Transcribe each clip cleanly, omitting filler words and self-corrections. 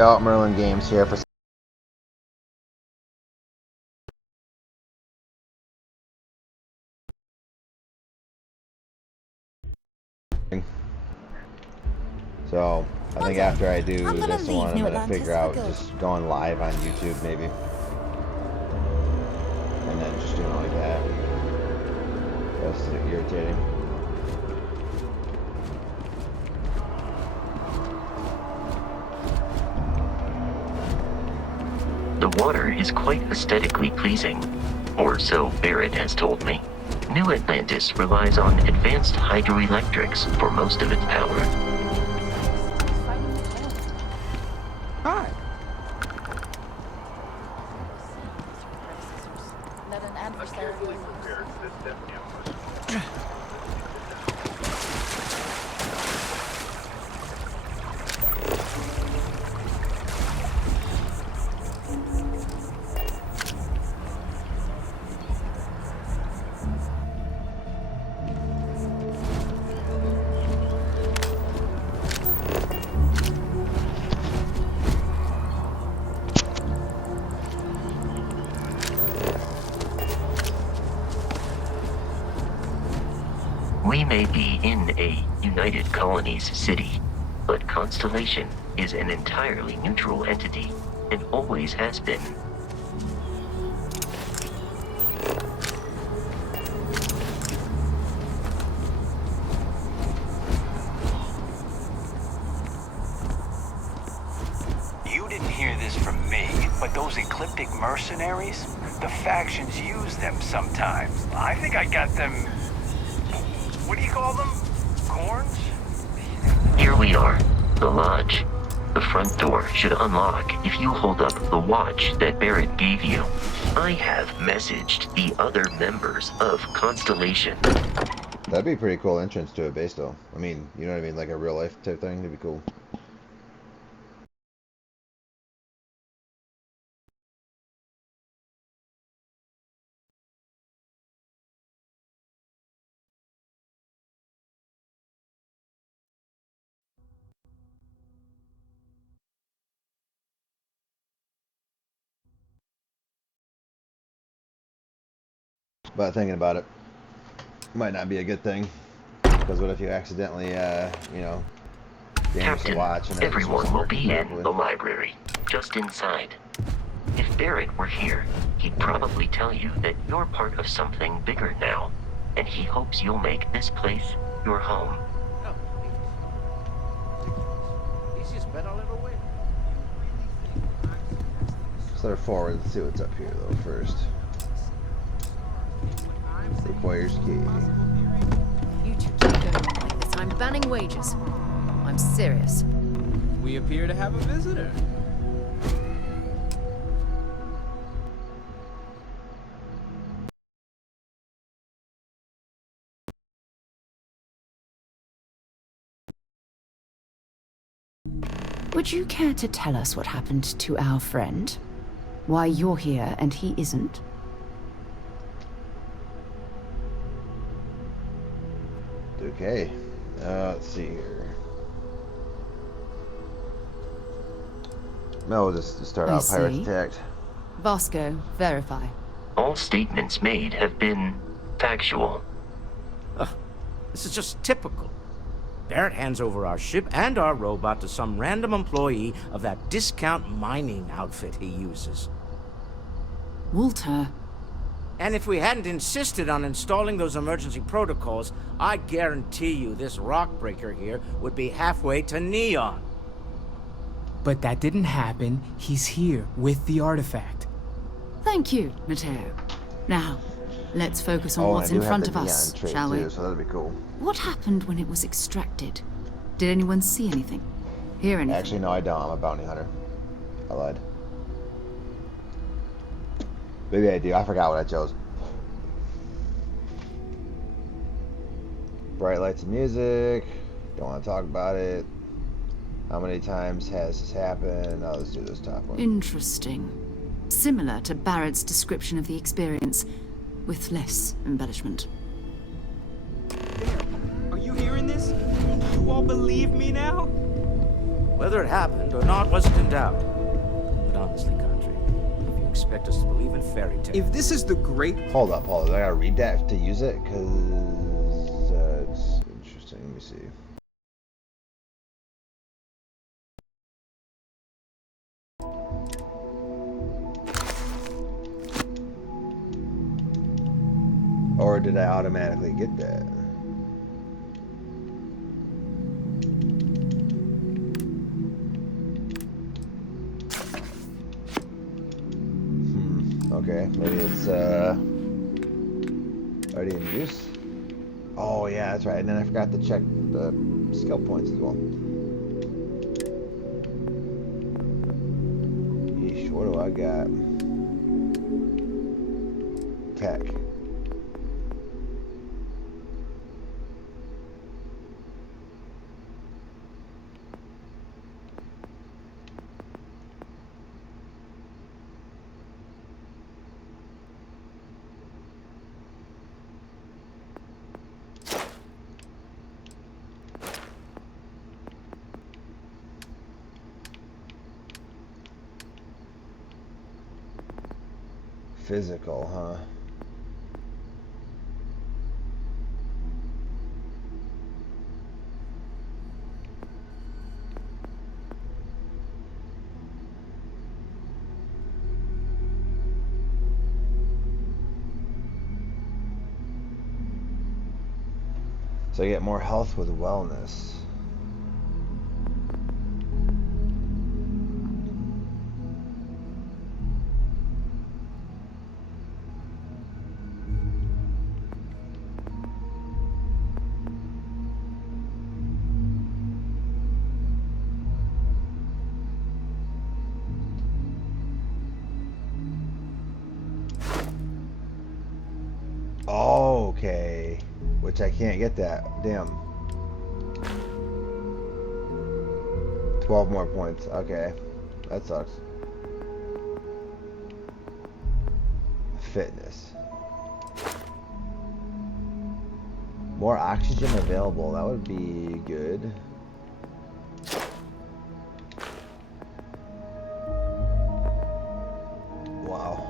Yo, Merlin Games here for. So I think after I do this one, I'm gonna figure out just going live on YouTube maybe, and then just doing it like that. That's irritating. The water is quite aesthetically pleasing, or so Barrett has told me. New Atlantis relies on advanced hydroelectrics for most of its power. Hi. Let an adversary. We may be in a United Colonies city, but Constellation is an entirely neutral entity, and always has been. You didn't hear this from me, but those ecliptic mercenaries, the factions use them sometimes. I think I got them... What do you call them? Corns? Here we are, the lodge. The front door should unlock if you hold up the watch that Barrett gave you. I have messaged the other members of Constellation. That'd be a pretty cool entrance to a base though. I mean, you know what I mean, like a real life type thing. That'd be cool. But thinking about it, might not be a good thing. Because what if you accidentally, you know, damage the Captain, watch and everyone will be in the library, just inside. If Barrett were here, he'd probably tell you that you're part of something bigger now, and he hopes you'll make this place your home. Easiest bet I'll ever win. Start forward. Let's see what's up here though first. Requires key. You two keep going like this. I'm banning wages. I'm serious. We appear to have a visitor. Would you care to tell us what happened to our friend? Why you're here and he isn't? Okay. Let's see here. No, we'll just start I out. Pirates see. attacked. Vasco, verify. All statements made have been factual. This is just typical. Barrett hands over our ship and our robot to some random employee of that discount mining outfit he uses. Walter. And if we hadn't insisted on installing those emergency protocols, I guarantee you this rock breaker here would be halfway to Neon. But that didn't happen. He's here with the artifact. Thank you, Matteo. Now, let's focus on what's in front of us, shall we? So that'd be cool. What happened when it was extracted? Did anyone see anything? Hear anything? Actually, no, I don't. I'm a bounty hunter. I lied. Maybe I do. I forgot what I chose. Bright lights and music. Don't want to talk about it. How many times has this happened? Oh, let's do this top one. Interesting. Similar to Barrett's description of the experience, with less embellishment. Are you hearing this? You all believe me now? Whether it happened or not wasn't in doubt. But honestly, Country, if you expect us to believe in fairy tales... If this is the great... Hold up. I gotta read that to use it, because it's interesting. Let me see. Or did I automatically get that? Okay, maybe it's already in use. Oh yeah, that's right. And then I forgot to check the skill points as well. Yeesh, what do I got? Tech. Physical, huh? So I get more health with wellness. Okay, which I can't get that. Damn. 12 more points. Okay, that sucks. Fitness. More oxygen available. That would be good. Wow.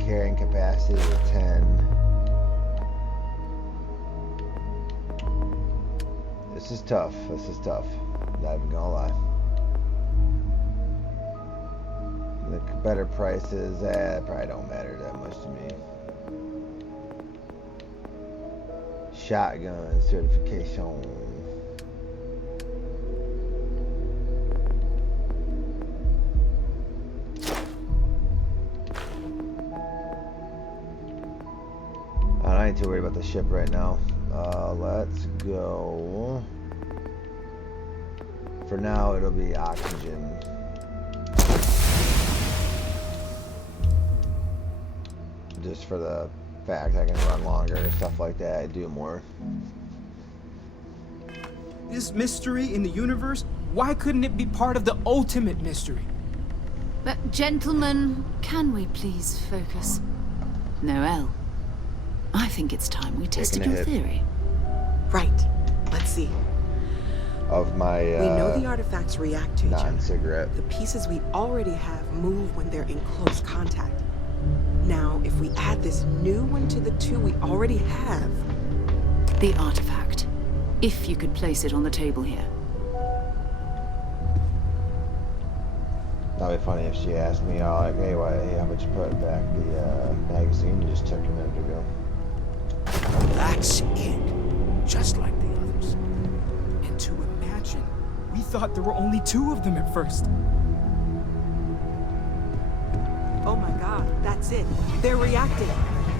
Carrying capacity of 10. This is tough. This is tough. Not even gonna lie. The better prices, probably don't matter that much to me. Shotgun certification. I ain't too worried about the ship right now. Let's go. For now, it'll be oxygen. Just for the fact I can run longer and stuff like that, I do more. This mystery in the universe, why couldn't it be part of the ultimate mystery? But gentlemen, can we please focus? Noel, I think it's time we tested your theory. Right. Let's see. Of my we know the artifacts react to each other. non-cigarette. The pieces we already have move when they're in close contact. Now, if we add this new one to the two we already have... The artifact. If you could place it on the table here. That'd be funny if she asked me, like, hey, how about you put back the magazine you just took a minute ago? That's it. Just like the others. And to imagine, we thought there were only 2 of them at first. Oh my god, that's it. They're reacting.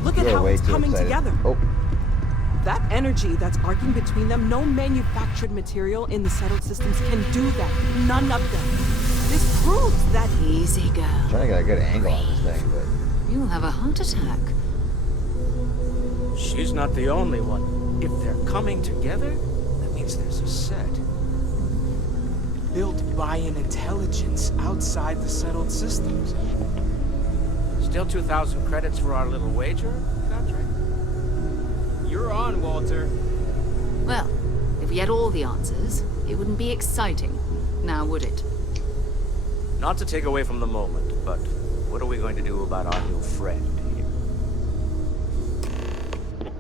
Look at You're how way it's too coming excited. together. Oh, That energy that's arcing between them, no manufactured material in the settled systems can do that. None of them. This proves that... Easy, girl. trying to get a good angle on this thing, but You'll have a heart attack. She's not the only one. If they're coming together, that means there's a set. Built by an intelligence outside the settled systems. Still 2,000 credits for our little wager, Country? You're on, Walter. Well, if we had all the answers, it wouldn't be exciting, now would it? Not to take away from the moment, but what are we going to do about our new friend here?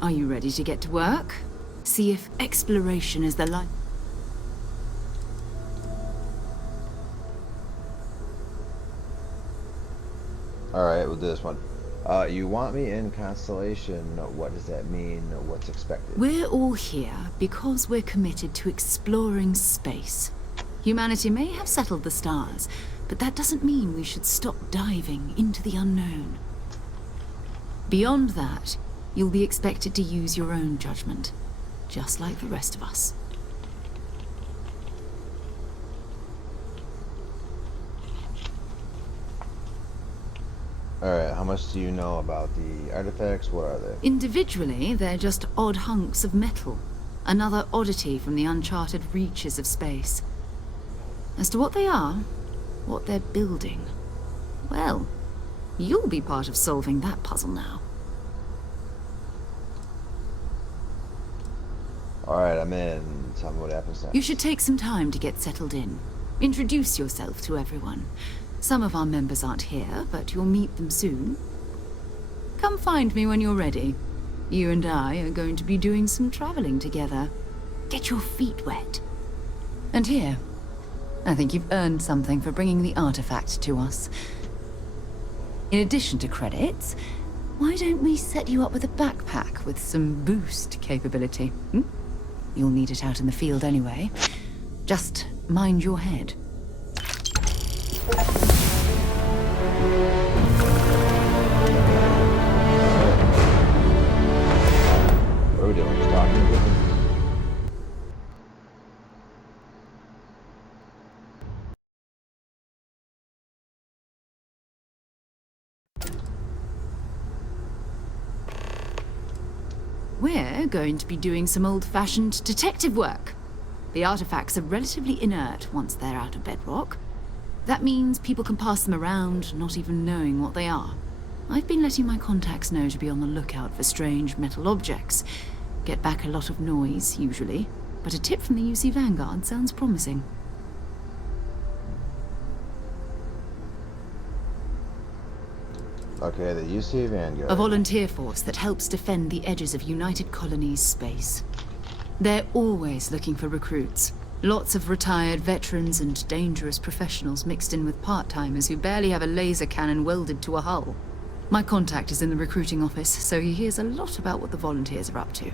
Are you ready to get to work? See if exploration is the life. Alright, we'll do this one. You want me in Constellation. What does that mean? What's expected? We're all here because we're committed to exploring space. Humanity may have settled the stars, but that doesn't mean we should stop diving into the unknown. Beyond that, you'll be expected to use your own judgment, just like the rest of us. Alright, how much do you know about the artifacts? What are they? Individually, they're just odd hunks of metal. Another oddity from the uncharted reaches of space. As to what they are, what they're building, well, you'll be part of solving that puzzle now. Alright, I'm in. Tell me what happens next. You should take some time to get settled in. Introduce yourself to everyone. Some of our members aren't here, but you'll meet them soon. Come find me when you're ready. You and I are going to be doing some traveling together. Get your feet wet. And here, I think you've earned something for bringing the artifact to us. In addition to credits, why don't we set you up with a backpack with some boost capability? You'll need it out in the field anyway. Just mind your head. What are we doing? Just talking to people? We're going to be doing some old-fashioned detective work. The artifacts are relatively inert once they're out of bedrock. That means people can pass them around, not even knowing what they are. I've been letting my contacts know to be on the lookout for strange metal objects. Get back a lot of noise, usually, but a tip from the UC Vanguard sounds promising. Okay, the UC Vanguard. A volunteer force that helps defend the edges of United Colonies space. They're always looking for recruits. Lots of retired veterans and dangerous professionals mixed in with part-timers who barely have a laser cannon welded to a hull. My contact is in the recruiting office, so he hears a lot about what the volunteers are up to.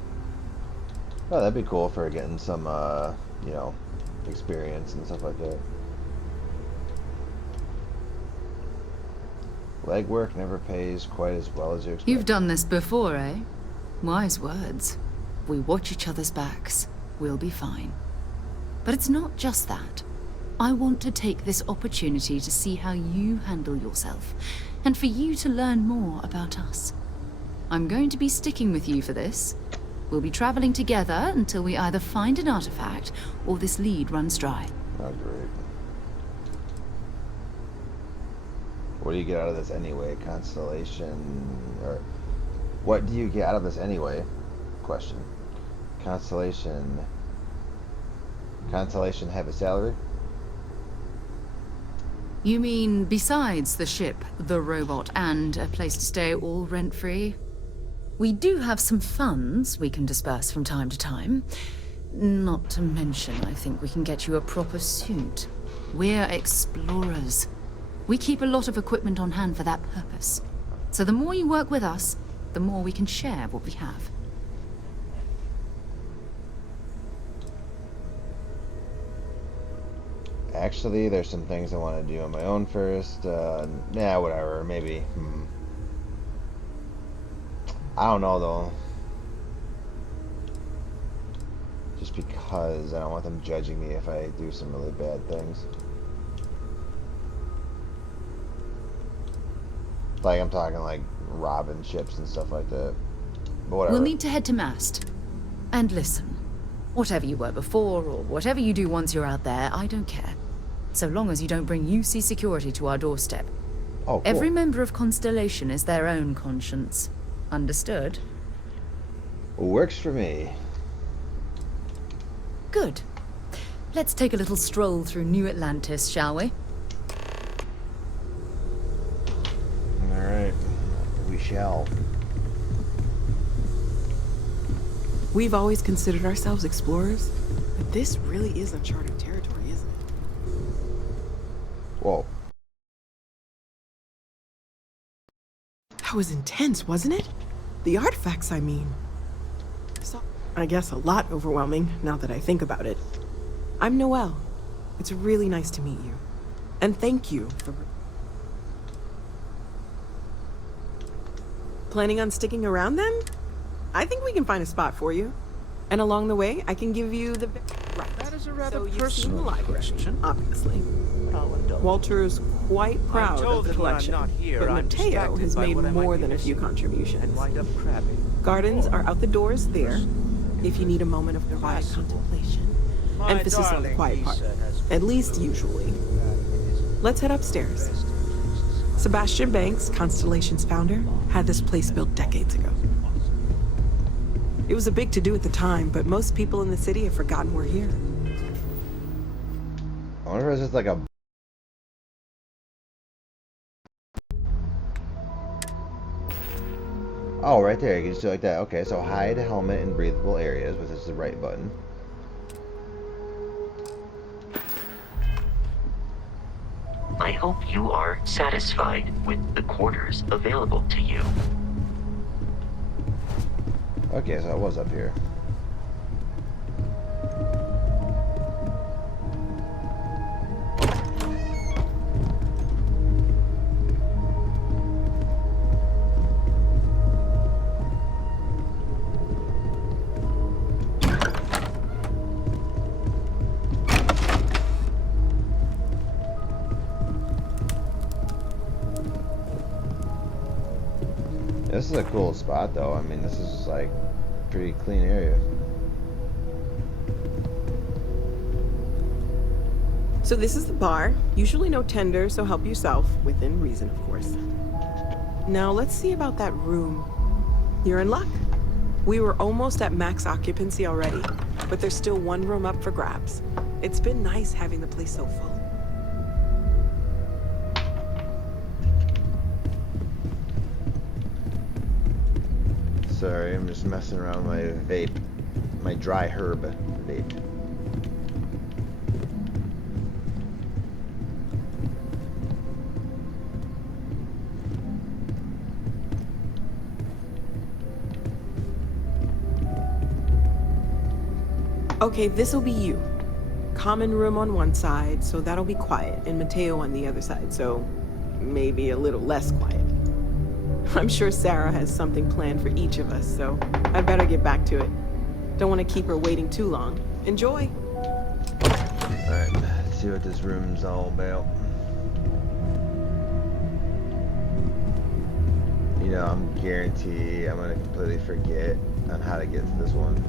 Oh, that'd be cool for getting some, you know, experience and stuff like that. Legwork never pays quite as well as you expect. You've done this before, eh? Wise words. If we watch each other's backs, we'll be fine. But it's not just that. I want to take this opportunity to see how you handle yourself, and for you to learn more about us. I'm going to be sticking with you for this. We'll be traveling together until we either find an artifact or this lead runs dry. Oh, great. What do you get out of this anyway? Constellation, or what do you get out of this anyway? Question. Constellation have a salary? You mean besides the ship, the robot, and a place to stay all rent-free? We do have some funds we can disperse from time to time. Not to mention, I think we can get you a proper suit. We're explorers. We keep a lot of equipment on hand for that purpose. So the more you work with us, the more we can share what we have. Actually, there's some things I want to do on my own first. Yeah, whatever. Maybe. I don't know, though. Just because I don't want them judging me if I do some really bad things. Like, I'm talking like robbing ships and stuff like that. But whatever. We'll need to head to Mast. And listen, whatever you were before, or whatever you do once you're out there, I don't care. So long as you don't bring UC security to our doorstep. Oh, cool. Every member of Constellation is their own conscience. Understood? Works for me. Good. Let's take a little stroll through New Atlantis, shall we? Alright. We shall. We've always considered ourselves explorers, but this really is uncharted territory, isn't it? Whoa. That was intense, wasn't it? The artifacts, I mean. So, I guess a lot overwhelming, now that I think about it. I'm Noelle. It's really nice to meet you. And thank you for... Planning on sticking around then? I think we can find a spot for you. And along the way, I can give you the... Right. That is a rather So you've seen personal the library, question. obviously. I'll indulge. Walter's quite proud told of the that when I'm collection, not here, but I'm Mateo distracted has by made what I might more be than a few missing contributions. and wind up crabbing. Gardens are out the doors there, if you need a moment of quiet contemplation. My Emphasis on the darling quiet part, Lisa has at least concluded usually. that it is Let's head upstairs. best Sebastian Banks, Constellation's founder, had this place built decades ago. It was a big to-do at the time, but most people in the city have forgotten we're here. I wonder if it's just like a... Oh, right there. You can just do it like that. Okay, so hide helmet in breathable areas, which is the right button. I hope you are satisfied with the quarters available to you. Okay, so I was up here. This is a cool spot, though. I mean, this is like pretty clean area. So this is the bar. Usually no tender, so help yourself, within reason, of course. Now let's see about that room. You're in luck. We were almost at max occupancy already, but there's still one room up for grabs. It's been nice having the place so full. Sorry, I'm just messing around with my vape. My dry herb vape. Okay, this'll be you. Common room on one side, so that'll be quiet, and Mateo on the other side, so maybe a little less quiet. I'm sure Sarah has something planned for each of us, so I better get back to it. Don't want to keep her waiting too long. Enjoy! Alright, let's see what this room's all about. You know, I'm guarantee I'm gonna completely forget on how to get to this one.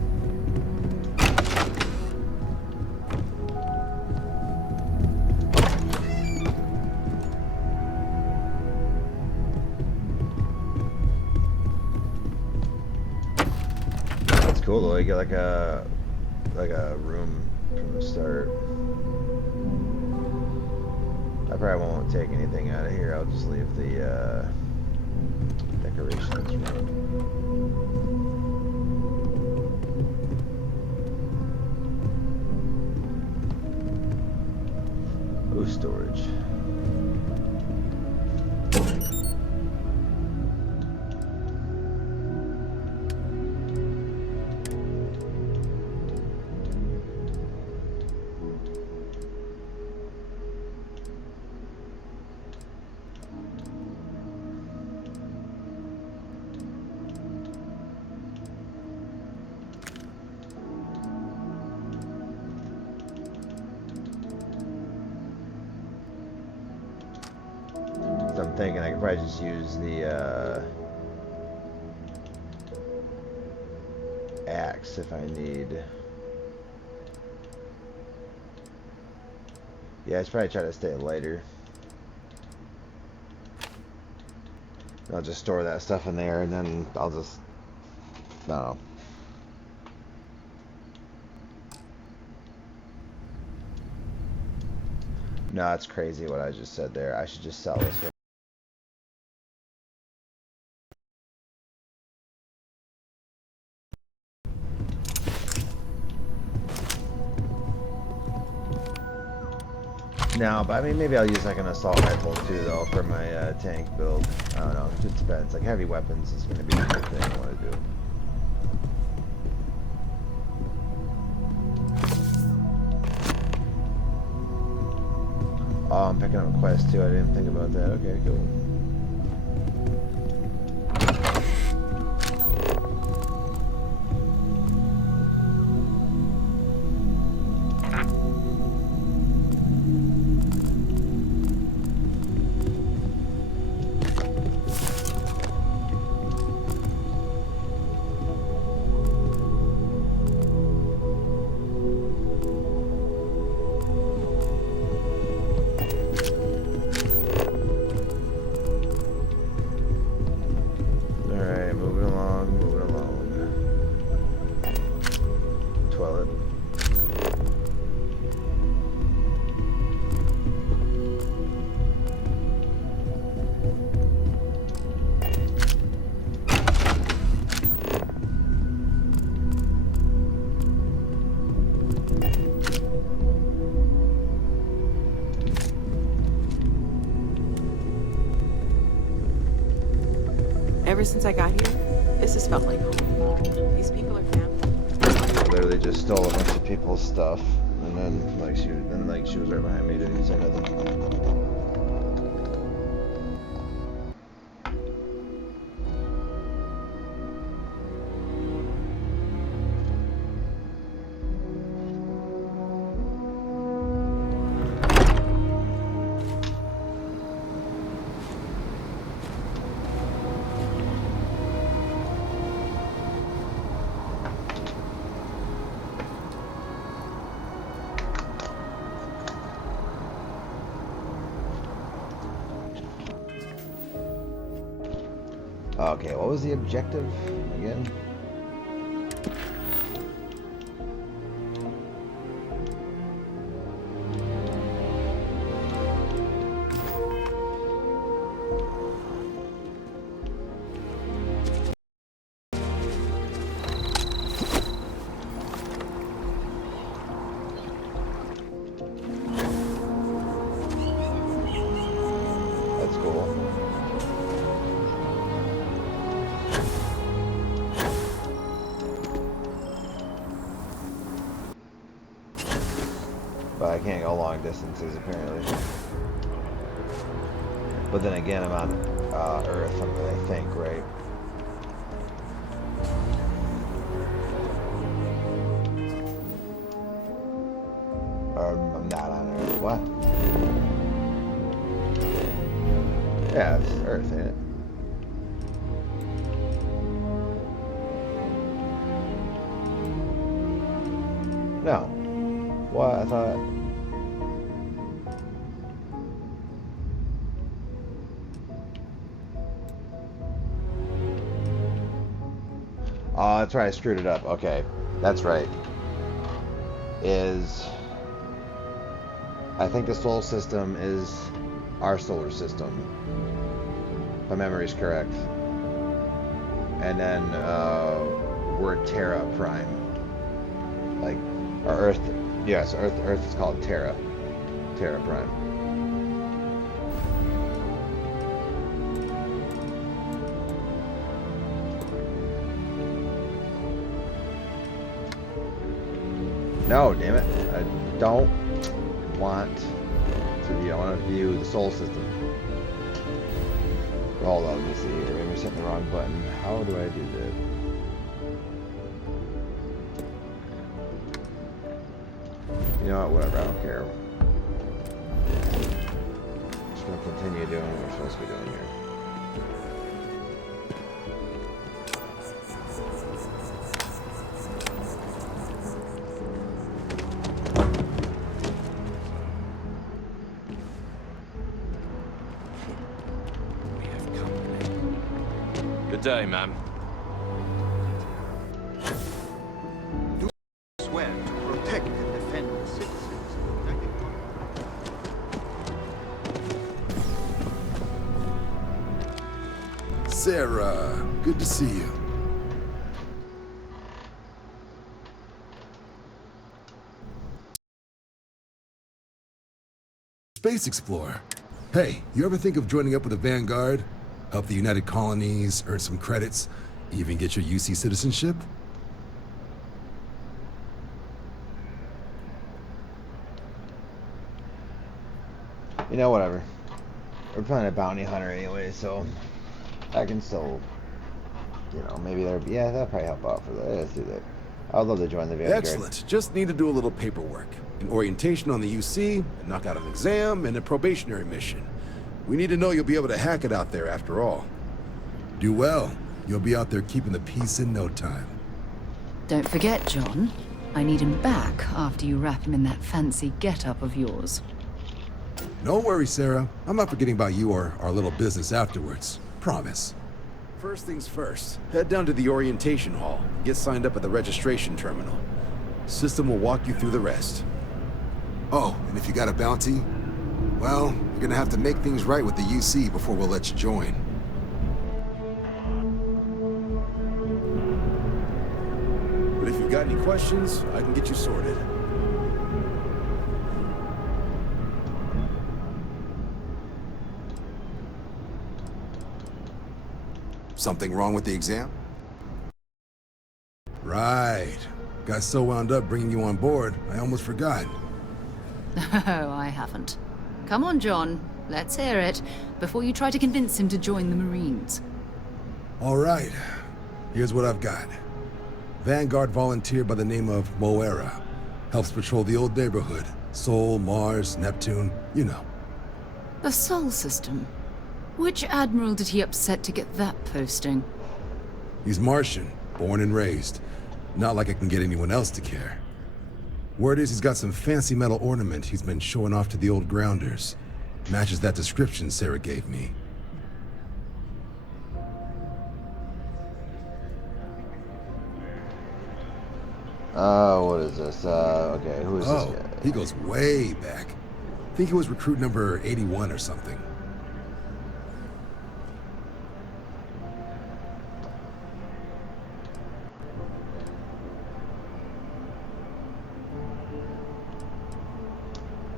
That's cool though, you get like a room from the start. I probably won't take anything out of here, I'll just leave the decorations room. Oh, storage. I'm thinking I could probably just use the axe if I need. Yeah, I should probably try to stay later. I'll just store that stuff in there, and then I'll just, I don't know. No, it's crazy what I just said there. I should just sell this. No, but I mean, maybe I'll use like an assault rifle too, though, for my tank build. I don't know. It just depends. Like heavy weapons is going to be the thing I want to do. Oh, I'm picking up a quest too. I didn't think about that. Okay, cool. Ever since I got here, this has felt like home. These people are family. Literally just stole a bunch of people's stuff, and then she was right behind me. Didn't say nothing. Okay, what was the objective again? That's cool. But I can't go long distances apparently. But then again, I'm on Earth, I think, right? I'm not on Earth. What? Yeah, it's Earth, ain't it? No. What? I thought... Oh, that's right. I screwed it up. Okay. That's right. I think the solar system is our solar system. If my memory is correct. And then we're Terra Prime. Like, our Earth... Yes, Earth is called Terra. Terra Prime. No, damn it. I don't want to view. I want to view the solar system. Hold on, let me see here. Maybe I'm hitting the wrong button. How do I do that? You know what? Whatever. I don't care. Just gonna continue doing what we're supposed to be doing here. Good day, ma'am. Swear to protect and defend the citizens of the United Kingdom. Sarah, good to see you. Space Explorer. Hey, you ever think of joining up with the Vanguard? Help the United Colonies, earn some credits, even get your UC citizenship? You know, whatever. We're playing a bounty hunter anyway, so I can still, you know, maybe yeah, that'll probably help out for that. Let's do that. I'd love to join the Vanguard. Excellent. Just need to do a little paperwork. An orientation on the UC, knock out an exam, and a probationary mission. We need to know you'll be able to hack it out there after all. Do well. You'll be out there keeping the peace in no time. Don't forget, John. I need him back after you wrap him in that fancy get-up of yours. No worries, Sarah. I'm not forgetting about you or our little business afterwards. Promise. First things first, head down to the orientation hall. Get signed up at the registration terminal. System will walk you through the rest. Oh, and if you got a bounty, well, you're gonna have to make things right with the UC before we'll let you join. But if you've got any questions, I can get you sorted. Something wrong with the exam? Right. Got so wound up bringing you on board, I almost forgot. Oh, I haven't. Come on, John. Let's hear it, before you try to convince him to join the Marines. All right. Here's what I've got. Vanguard volunteer by the name of Moera. Helps patrol the old neighborhood. Sol, Mars, Neptune, you know. The Sol system. Which admiral did he upset to get that posting? He's Martian, born and raised. Not like I can get anyone else to care. Word is he's got some fancy metal ornament he's been showing off to the old grounders. Matches that description Sarah gave me. What is this? Okay, who is this guy? He goes way back. I think he was recruit number 81 or something.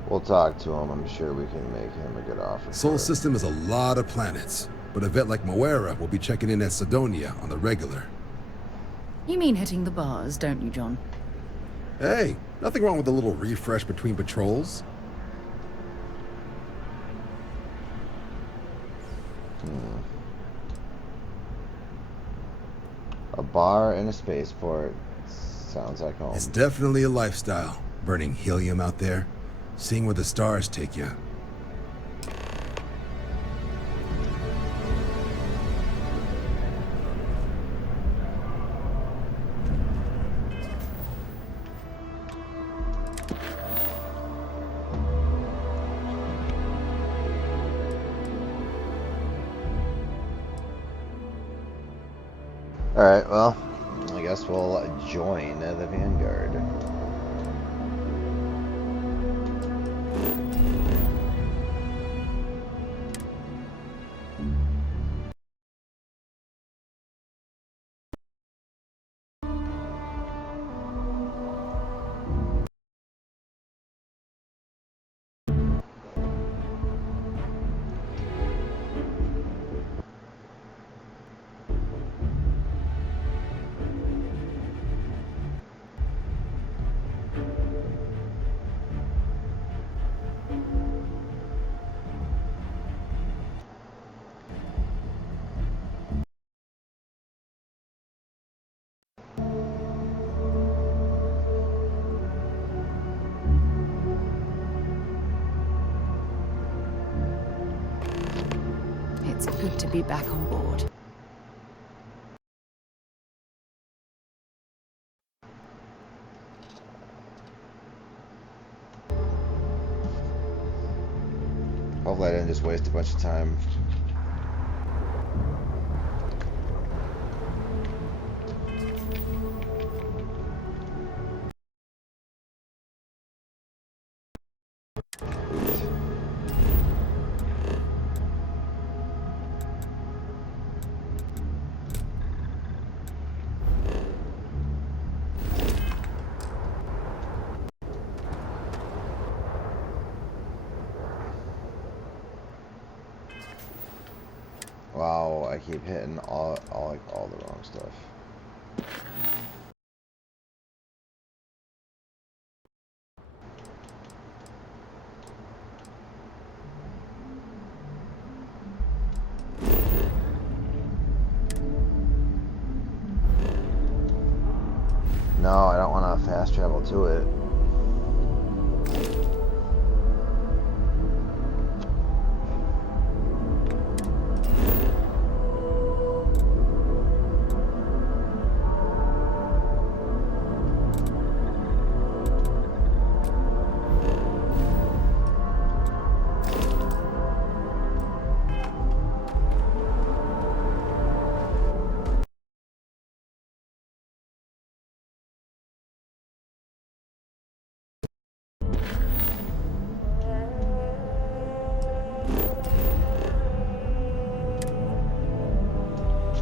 We'll talk to him. I'm sure we can make him a good offer. Sol system is a lot of planets, but a vet like Moera will be checking in at Sidonia on the regular. You mean hitting the bars, don't you, John? Hey, nothing wrong with a little refresh between patrols. A bar and a spaceport. Sounds like home. It's definitely a lifestyle, burning helium out there, seeing where the stars take you. Alright, well, I guess we'll join the Vanguard. It's good to be back on board. Hopefully I didn't just waste a bunch of time. Wow, I keep hitting all the wrong stuff. No, I don't want to fast travel to it.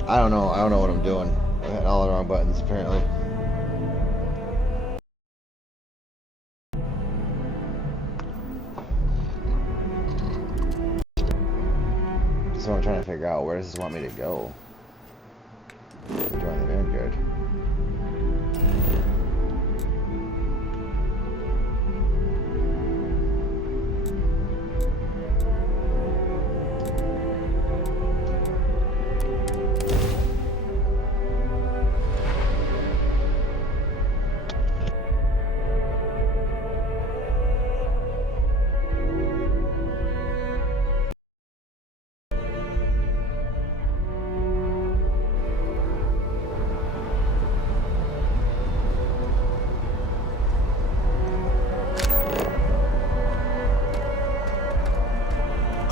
I don't know what I'm doing. I'm hitting all the wrong buttons apparently. That's what I'm trying to figure out. Where does this want me to go? To join the vanguard.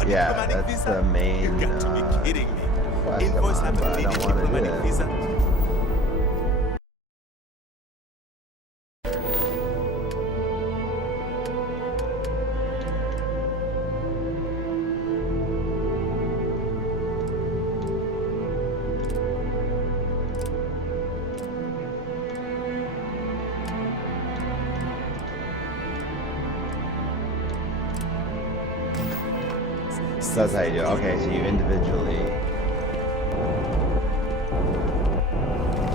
Yeah, that's the main You got to be kidding me. quest I'm Invoice on, have but I a don't want to do diplomatic it. visa. So that's how you do it. Okay, so you individually.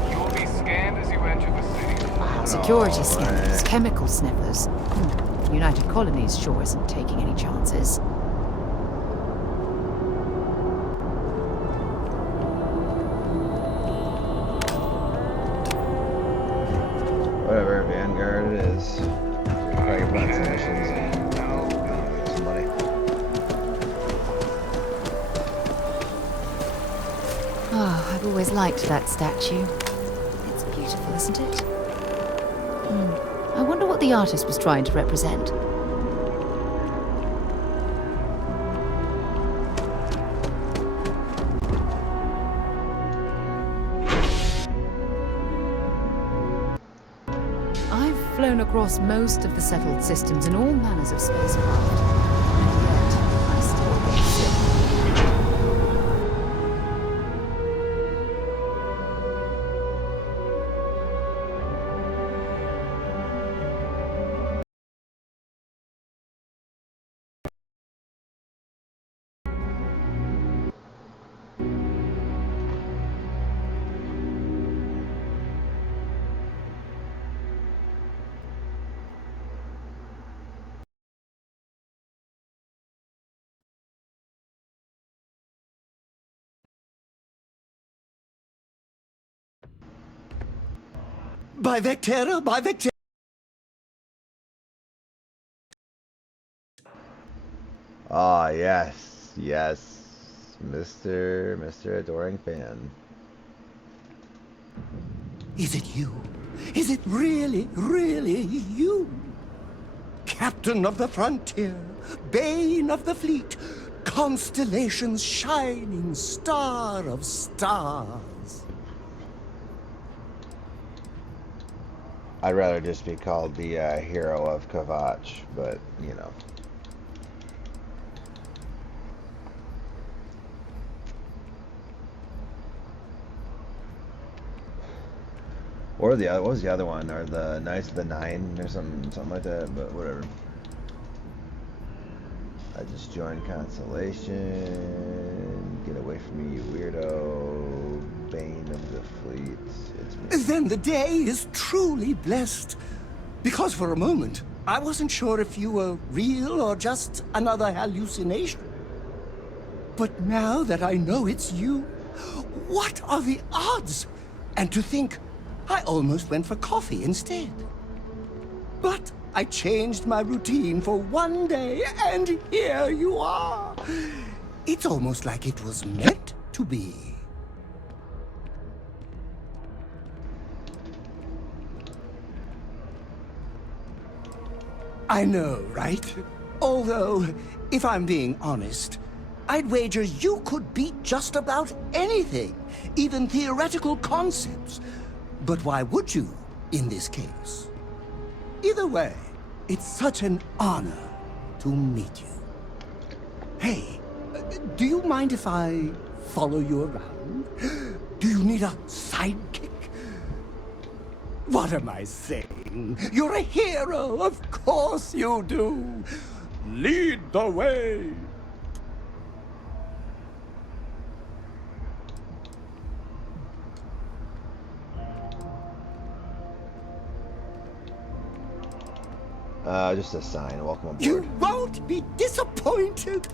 You will be scanned as you enter the city. Security scanners, chemical sniffers. United Colonies sure isn't taking any chances. Whatever, Vanguard it is. Probably can find some missions and make some money. Oh, I've always liked that statue. It's beautiful, isn't it? I wonder what the artist was trying to represent. I've flown across most of the settled systems in all manners of spacecraft, and yet I still get sick. By Vectera, by Vectera. Ah, yes, yes, Mr. Adoring Fan. Is it you? Is it really, really you? Captain of the frontier, bane of the fleet, constellation's shining star of stars. I'd rather just be called the hero of Kavach, but you know. Or the other, what was the other one? Or the Knights of the Nine, or something like that. But whatever. I just joined Constellation. Get away from me, you weirdo. Bane of the fleet. It's me. Then the day is truly blessed. Because for a moment, I wasn't sure if you were real or just another hallucination. But now that I know it's you, what are the odds? And to think, I almost went for coffee instead. But I changed my routine for one day, and here you are. It's almost like it was meant to be. I know, right? Although, if I'm being honest, I'd wager you could beat just about anything, even theoretical concepts. But why would you, in this case? Either way, it's such an honor to meet you. Hey, do you mind if I follow you around? Do you need a sidekick? What am I saying? You're a hero, of course you do. Lead the way. Just a sign. Welcome aboard. You won't be disappointed.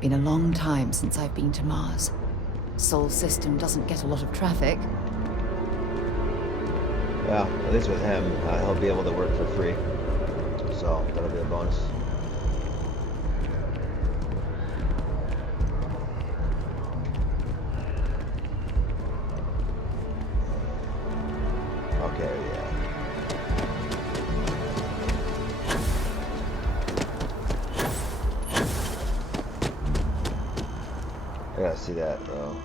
Been a long time since I've been to Mars. Sol system doesn't get a lot of traffic. Well, at least with him, he'll be able to work for free. So, that'll be a bonus. Okay, yeah. I gotta see that, though.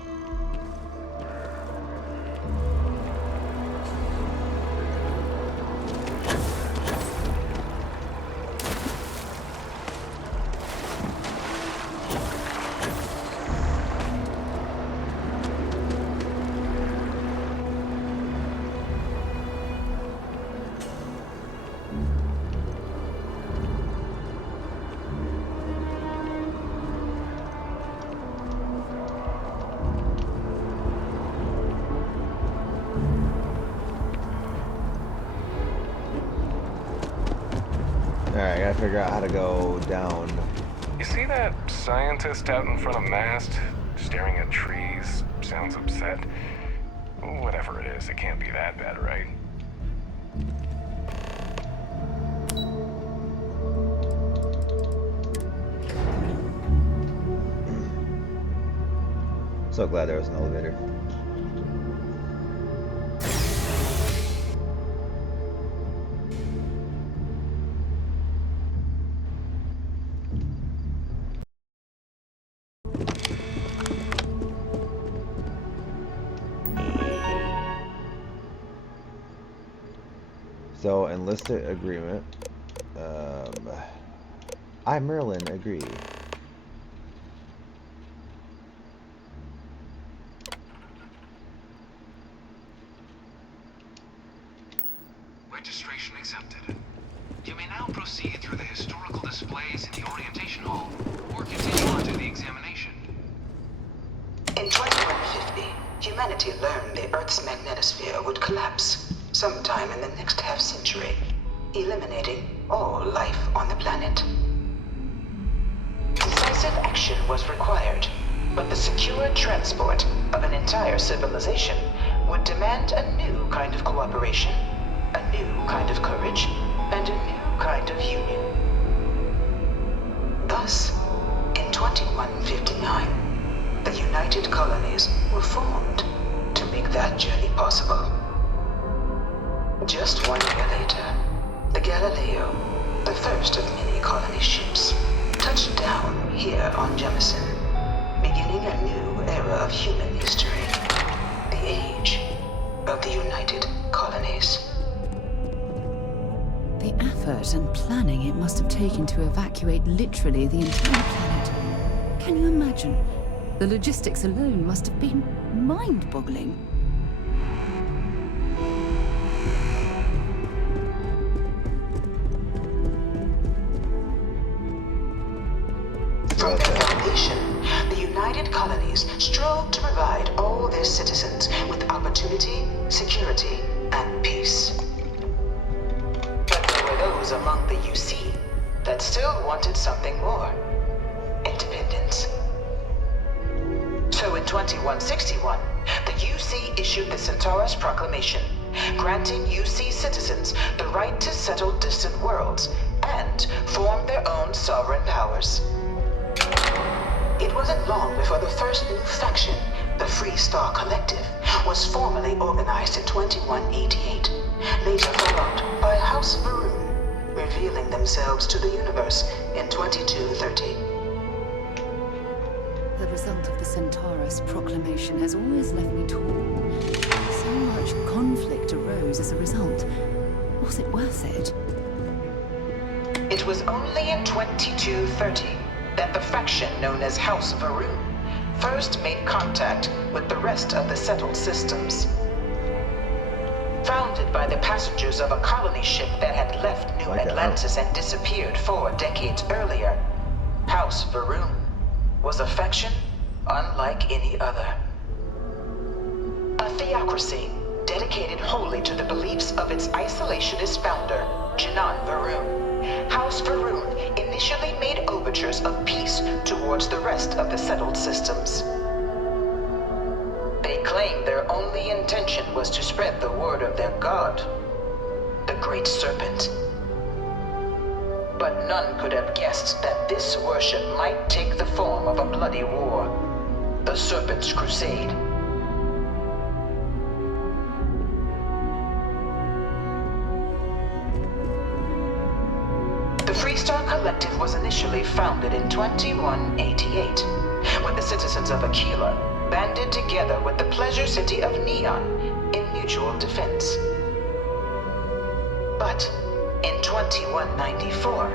Alright, I gotta figure out how to go down. You see that scientist out in front of mast, staring at trees, sounds upset? Whatever it is, it can't be that bad, right? So glad there was an elevator. So, enlisted agreement. I, Merlin, agree. Registration accepted. You may now proceed through the historical displays in the orientation hall, or continue on to the examination. In 2150, humanity learned the Earth's magnetosphere would collapse sometime in the next half-century, eliminating all life on the planet. Decisive action was required, but the secure transport of an entire civilization would demand a new kind of cooperation, a new kind of courage, and a new kind of union. Thus, in 2159, the United Colonies were formed to make that journey possible. Just 1 year later, the Galileo, the first of many colony ships, touched down here on Jemison, beginning a new era of human history, the Age of the United Colonies. The effort and planning it must have taken to evacuate literally the entire planet. Can you imagine? The logistics alone must have been mind-boggling. From their foundation, the United Colonies strove to provide all their citizens with opportunity, security, and peace. But there were those among the UC that still wanted something more. Independence. So in 2161, the UC issued the Centaurus Proclamation, granting UC citizens the right to settle distant worlds and form their own sovereign powers. It wasn't long before the first new faction, the Free Star Collective, was formally organized in 2188, later followed by House Varun, revealing themselves to the universe in 2230. The result of the Centaurus Proclamation has always left me torn. So much conflict arose as a result. Was it worth it? It was only in 2230 that the faction known as House Varun first made contact with the rest of the settled systems. Founded by the passengers of a colony ship that had left New Atlantis and disappeared 4 decades earlier, House Varun was a faction unlike any other. A theocracy dedicated wholly to the beliefs of its isolationist founder, Janan Varun. House Varun initially made overtures of peace towards the rest of the settled systems. They claimed their only intention was to spread the word of their god, the Great Serpent. But none could have guessed that this worship might take the form of a bloody war, the Serpent's Crusade. The Freestar Collective was initially founded in 2188, when the citizens of Aquila banded together with the pleasure city of Neon in mutual defense. But in 2194,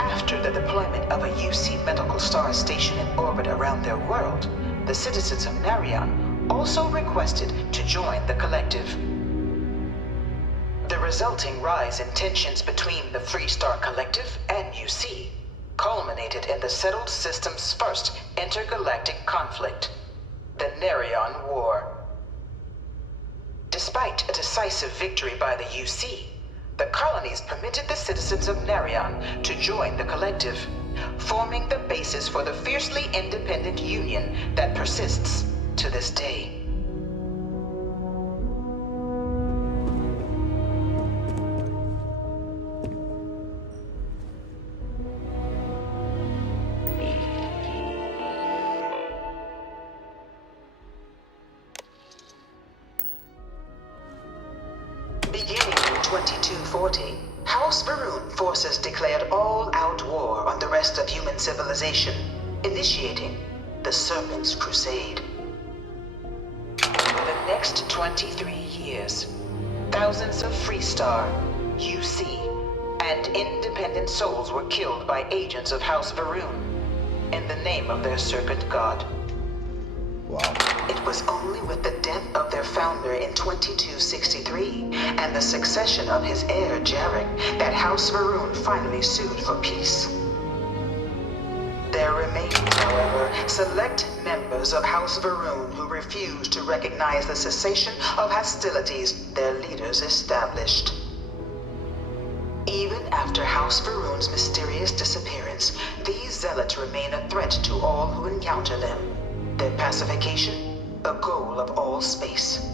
after the deployment of a UC medical star station in orbit around their world, the citizens of Narion also requested to join the collective. The resulting rise in tensions between the Freestar Collective and UC culminated in the settled system's first intergalactic conflict, the Narion War. Despite a decisive victory by the UC, the colonies permitted the citizens of Narion to join the collective, forming the basis for the fiercely independent union that persists to this day. Beginning in 2240, House Varun forces declared all-out war on the rest of human civilization, initiating the Serpent's Crusade. For the next 23 years, thousands of Freestar, UC, and independent souls were killed by agents of House Varun in the name of their serpent god. Wow. It was only with the death of their founder in 2263 and the succession of his heir, Jarek, that House Varun finally sued for peace. There remained, however, select members of House Varun who refused to recognize the cessation of hostilities their leaders established. Even after House Varun's mysterious disappearance, these zealots remain a threat to all who encounter them. Their pacification, a goal of all space.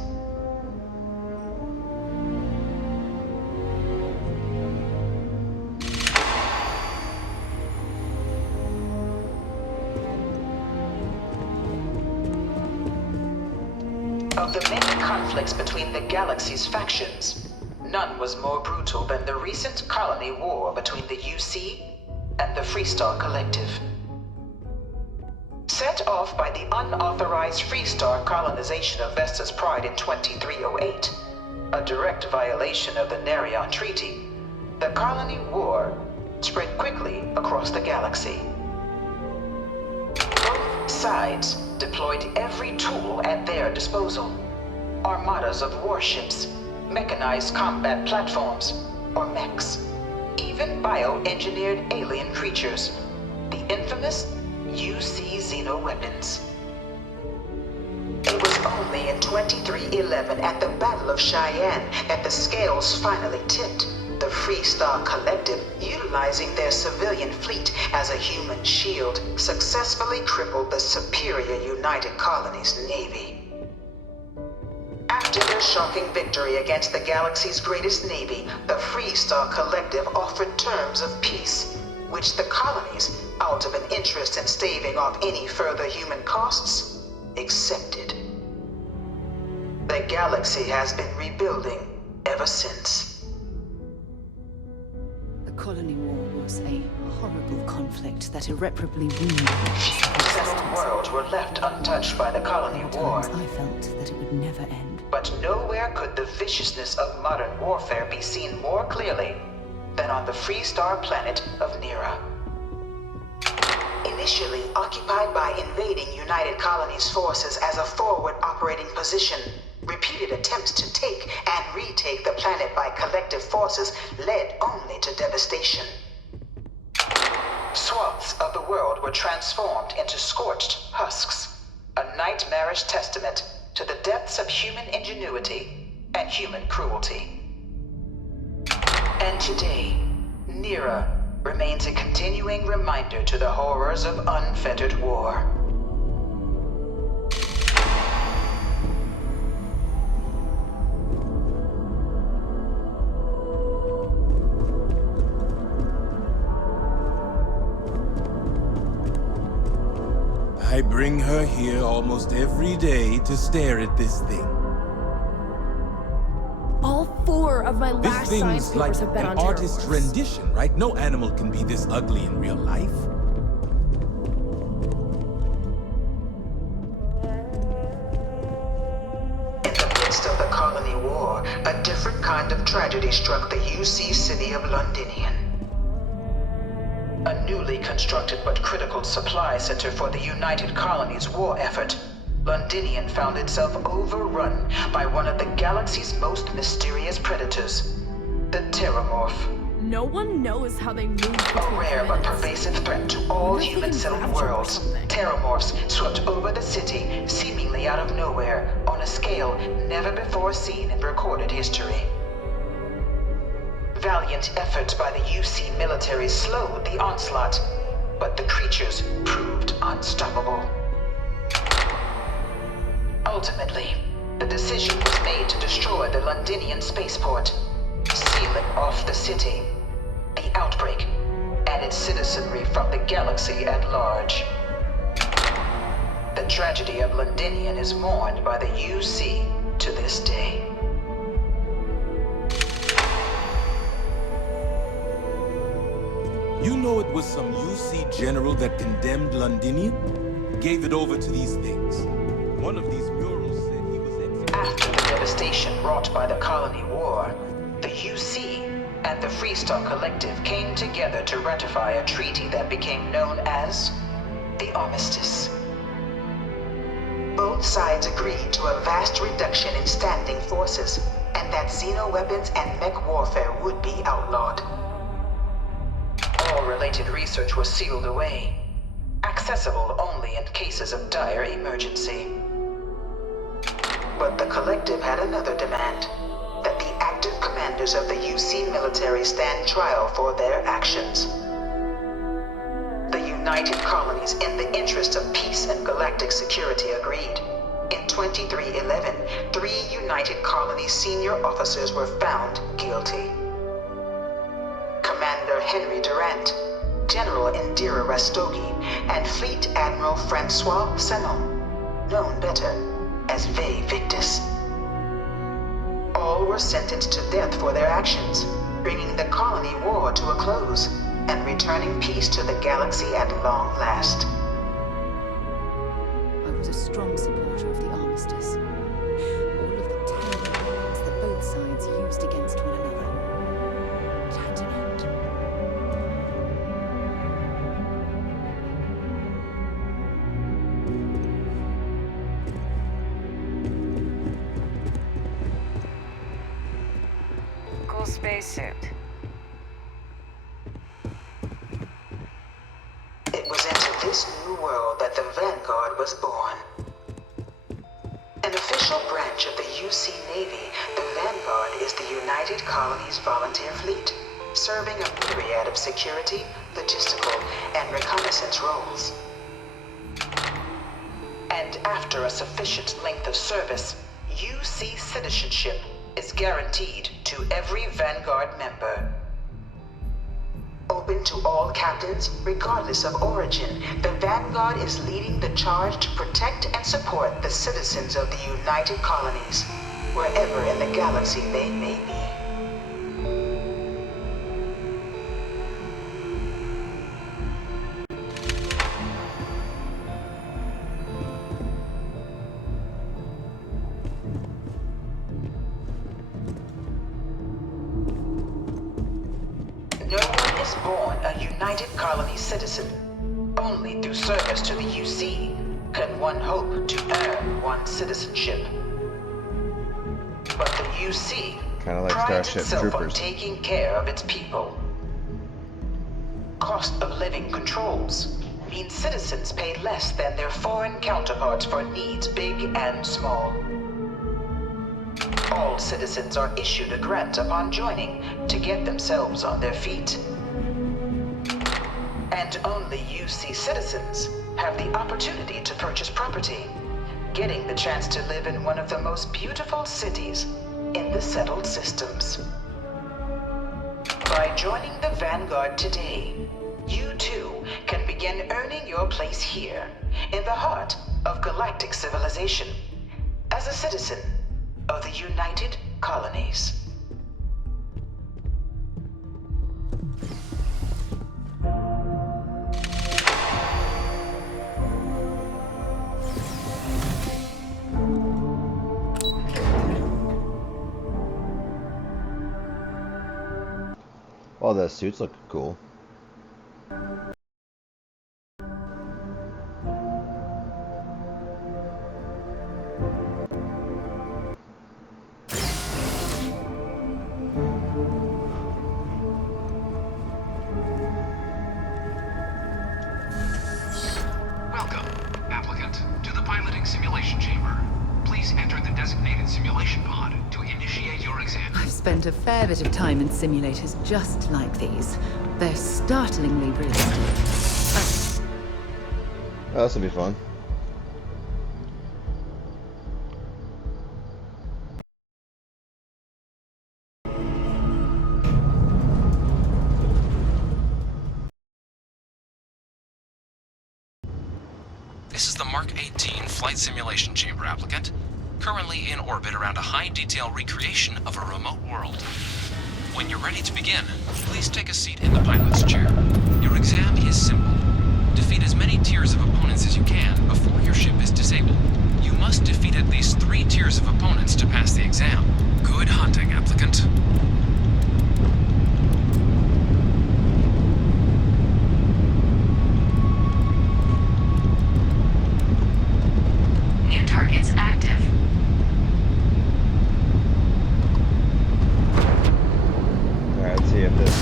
Of the many conflicts between the galaxy's factions, none was more brutal than the recent colony war between the UC and the Freestar Collective. Set off by the unauthorized Freestar colonization of Vesta's Pride in 2308, a direct violation of the Nerion Treaty, the colony war spread quickly across the galaxy. Both sides deployed every tool at their disposal. Armadas of warships, mechanized combat platforms, or mechs, even bioengineered alien creatures, the infamous UC xeno-weapons. It was only in 2311 at the Battle of Cheyenne that the scales finally tipped. The Freestar Collective, utilizing their civilian fleet as a human shield, successfully crippled the superior United Colonies Navy. After their shocking victory against the galaxy's greatest navy, the Freestar Collective offered terms of peace, which the colonies, out of an interest in staving off any further human costs, accepted. The galaxy has been rebuilding ever since. The colony war was a horrible conflict that irreparably wounded Few settled worlds were left untouched by the colony war. I felt that it would never end. But nowhere could the viciousness of modern warfare be seen more clearly than on the Freestar planet of Nera. Initially occupied by invading United Colonies forces as a forward operating position, repeated attempts to take and retake the planet by collective forces led only to devastation. Swaths of the world were transformed into scorched husks, a nightmarish testament to the depths of human ingenuity and human cruelty. And today, Nera remains a continuing reminder to the horrors of unfettered war. I bring her here almost every day to stare at this thing. All 4 of my last This science thing's like papers have been an on artist's rendition, right? No animal can be this ugly in real life. In the midst of the colony war, a different kind of tragedy struck the UC city of Londinian. A newly constructed but critical supply center for the United Colonies war effort, Londinian found itself overrun by one of the galaxy's most mysterious predators, the Terramorph. No one knows how they move. A rare but pervasive threat to all human-settled worlds, Terramorphs swept over the city, seemingly out of nowhere, on a scale never before seen in recorded history. Valiant efforts by the UC military slowed the onslaught, but the creatures proved unstoppable. Ultimately, the decision was made to destroy the Londinian spaceport, sealing off the city, the outbreak, and its citizenry from the galaxy at large. The tragedy of Londinian is mourned by the UC to this day. You know it was some UC general that condemned Londinian? Gave it over to these things. One of these murals said he was executed. After the devastation wrought by the colony war, the UC and the Freestar Collective came together to ratify a treaty that became known as the Armistice. Both sides agreed to a vast reduction in standing forces, and that xeno-weapons and mech warfare would be outlawed. All related research was sealed away, accessible only in cases of dire emergency. But the Collective had another demand, that the active commanders of the UC military stand trial for their actions. The United Colonies, in the interest of peace and galactic security, agreed. In 2311, 3 United Colonies senior officers were found guilty. Commander Henry Durant, General Indira Rastogi, and Fleet Admiral Francois Sanon, known better as Ve Victus. All were sentenced to death for their actions, bringing the colony war to a close and returning peace to the galaxy at long last. was a strong supporter of the armistice. All of the terrible weapons that both sides used against one another. It had to end. Cool spacesuit. It was into this new world that the Vanguard was born. An official branch of the UC Navy, the Vanguard is the United Colonies Volunteer Fleet, serving a myriad of security, logistical, and reconnaissance roles. And after a sufficient length of service, UC citizenship is guaranteed to every Vanguard member. Open to all captains, regardless of origin, the Vanguard is leading the charge to protect and support the citizens of the United Colonies, wherever in the galaxy they may be. No one is born a United Colony citizen. Only through service to the UC can one hope to earn one's citizenship. But the UC Kind of like prides Starship itself on Troopers. taking care of its people. Cost of living controls mean citizens pay less than their foreign counterparts for needs big and small. All citizens are issued a grant upon joining to get themselves on their feet. And only UC citizens have the opportunity to purchase property, getting the chance to live in one of the most beautiful cities in the settled systems. By joining the Vanguard today, you too can begin earning your place here, in the heart of galactic civilization, as a citizen of the United Colonies. Well, the suits look cool. Welcome, applicant, to the piloting simulation chamber. Please enter the designated simulation pod to initiate your exam. I've spent a fair bit of time in simulators just like these. They're startlingly realistic. Oh, this will be fun. This is the Mark 18 Flight Simulation Chamber, applicant. Currently in orbit around a high-detail recreation of a remote world. When you're ready to begin, please take a seat in the pilot's chair. Your exam is simple. Defeat as many tiers of opponents as you can before your ship is disabled. You must defeat at least 3 tiers of opponents to pass the exam. Good hunting, applicant. New targets active. Alright, let's see if this...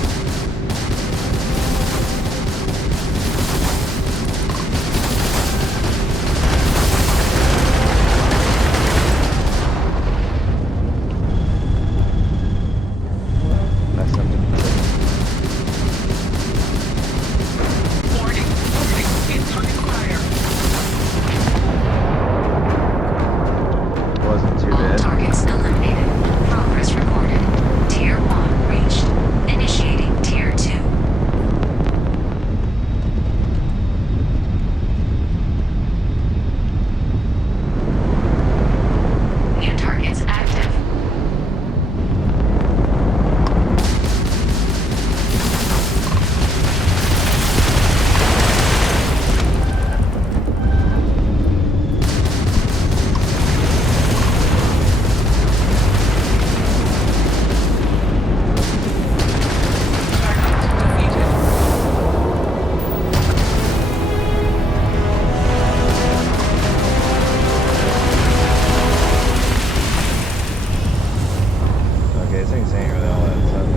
it's insane with all that stuff.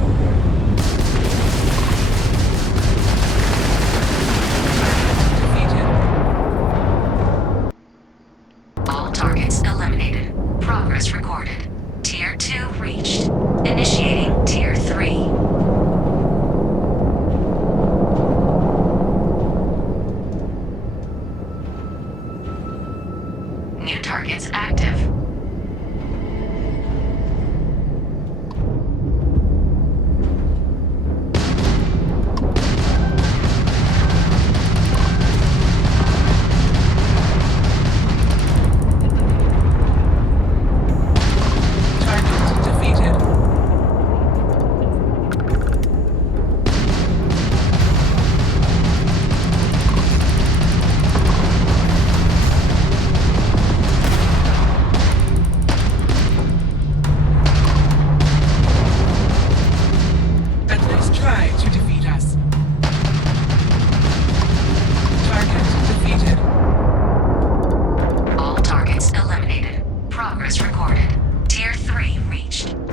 All targets eliminated. Progress recorded. Tier 2 reached. Initiating Tier 3. New targets active.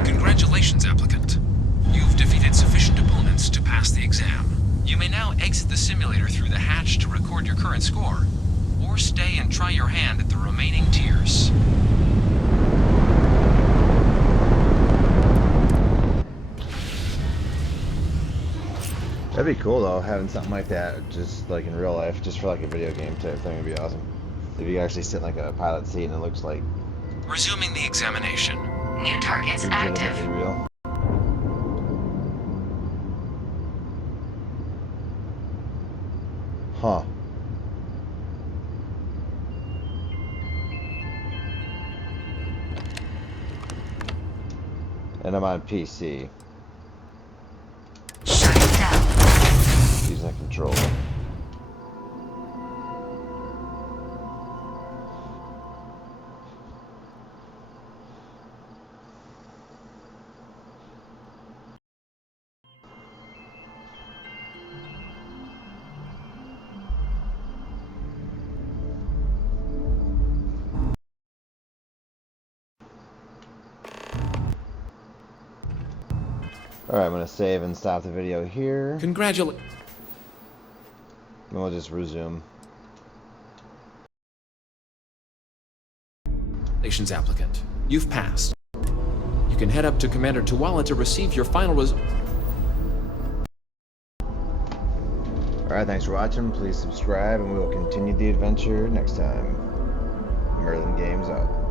Congratulations, applicant. You've defeated sufficient opponents to pass the exam. You may now exit the simulator through the hatch to record your current score, or stay and try your hand at the remaining tiers. That'd be cool though, having something like that just like in real life, just for like a video game type thing would be awesome. If you actually sit in like a pilot seat and it looks like resuming the examination. New targets active. Real. Huh. And I'm on PC. Shut it down. Using a controller. Alright, I'm going to save and stop the video here. Congratulations. And we'll just resume. Congratulations, applicant. You've passed. You can head up to Commander Tuwala to receive your final Alright, thanks for watching. Please subscribe and we will continue the adventure next time. Merlin Games out.